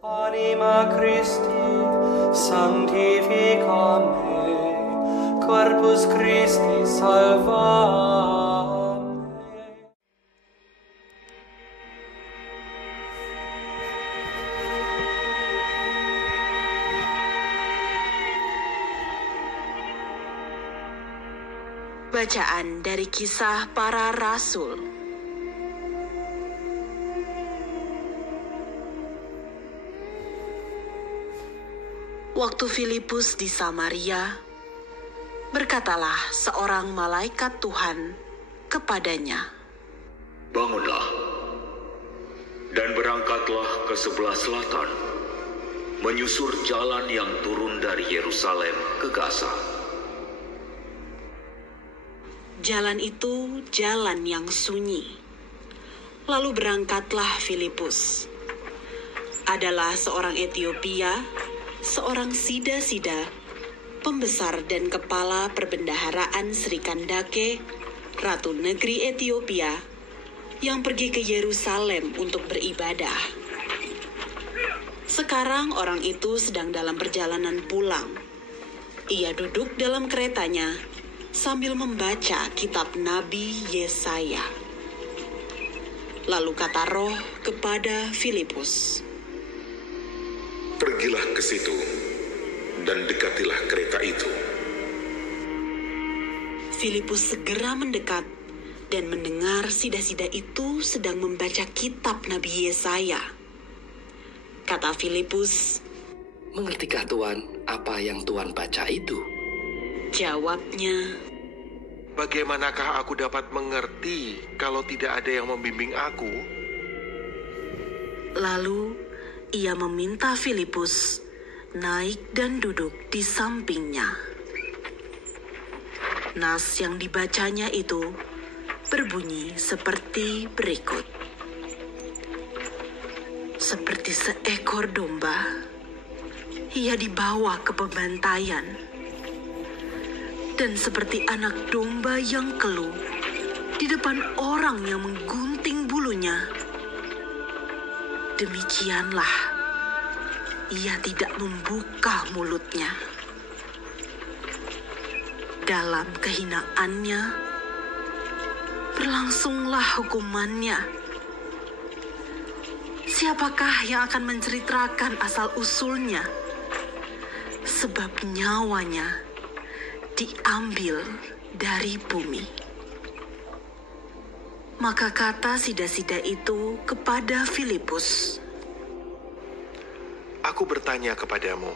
Anima Christi, sanctifica me, corpus Christi salva me. Bacaan dari Kisah Para Rasul. Waktu Filipus di Samaria, berkatalah seorang malaikat Tuhan kepadanya, "Bangunlah dan berangkatlah ke sebelah selatan, menyusur jalan yang turun dari Yerusalem ke Gaza." Jalan itu jalan yang sunyi. Lalu berangkatlah Filipus. Adalah seorang Etiopia, seorang sida-sida, pembesar dan kepala perbendaharaan Sri Kandake, Ratu Negeri Etiopia, yang pergi ke Yerusalem untuk beribadah. Sekarang orang itu sedang dalam perjalanan pulang. Ia duduk dalam keretanya sambil membaca kitab Nabi Yesaya. Lalu kata Roh kepada Filipus, "Pergilah ke situ dan dekatilah kereta itu." Filipus segera mendekat dan mendengar sida-sida itu sedang membaca kitab Nabi Yesaya. Kata Filipus, "Mengertikah Tuan apa yang Tuan baca itu?" Jawabnya, "Bagaimanakah aku dapat mengerti kalau tidak ada yang membimbing aku?" Lalu ia meminta Filipus naik dan duduk di sampingnya. Nas yang dibacanya itu berbunyi seperti berikut. Seperti seekor domba, ia dibawa ke pembantaian. Dan seperti anak domba yang keluh di depan orang yang menggunting bulunya, demikianlah ia tidak membuka mulutnya. Dalam kehinaannya, berlangsunglah hukumannya. Siapakah yang akan menceritakan asal-usulnya? Sebab nyawanya diambil dari bumi. Maka kata sida-sida itu kepada Filipus, "Aku bertanya kepadamu,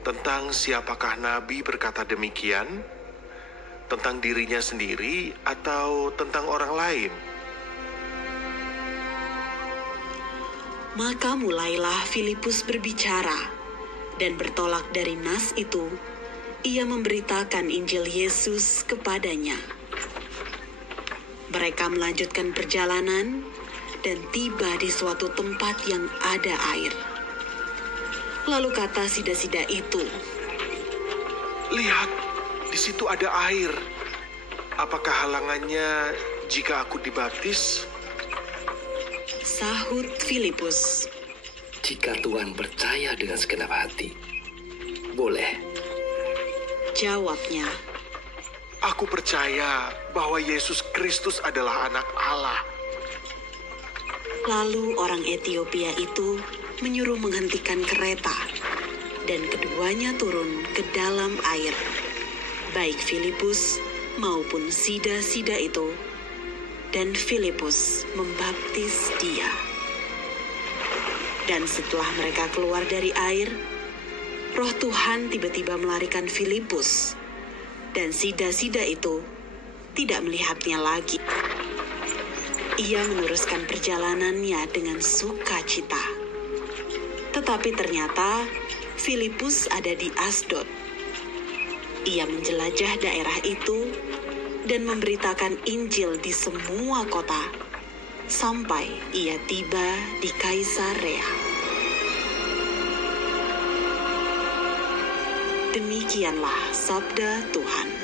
tentang siapakah Nabi berkata demikian? Tentang dirinya sendiri atau tentang orang lain?" Maka mulailah Filipus berbicara, dan bertolak dari nas itu, ia memberitakan Injil Yesus kepadanya. Mereka melanjutkan perjalanan dan tiba di suatu tempat yang ada air. Lalu kata sida-sida itu, "Lihat, di situ ada air. Apakah halangannya jika aku dibaptis?" Sahut Filipus, "Jika Tuan percaya dengan segenap hati, boleh." Jawabnya, "Aku percaya bahwa Yesus Kristus adalah Anak Allah." Lalu orang Etiopia itu menyuruh menghentikan kereta, dan keduanya turun ke dalam air, baik Filipus maupun sida-sida itu, dan Filipus membaptis dia. Dan setelah mereka keluar dari air, Roh Tuhan tiba-tiba melarikan Filipus, dan sida-sida itu tidak melihatnya lagi. Ia meneruskan perjalanannya dengan sukacita. Tetapi ternyata Filipus ada di Asdod. Ia menjelajah daerah itu dan memberitakan Injil di semua kota, sampai ia tiba di Kaisarea. Demikianlah sabda Tuhan.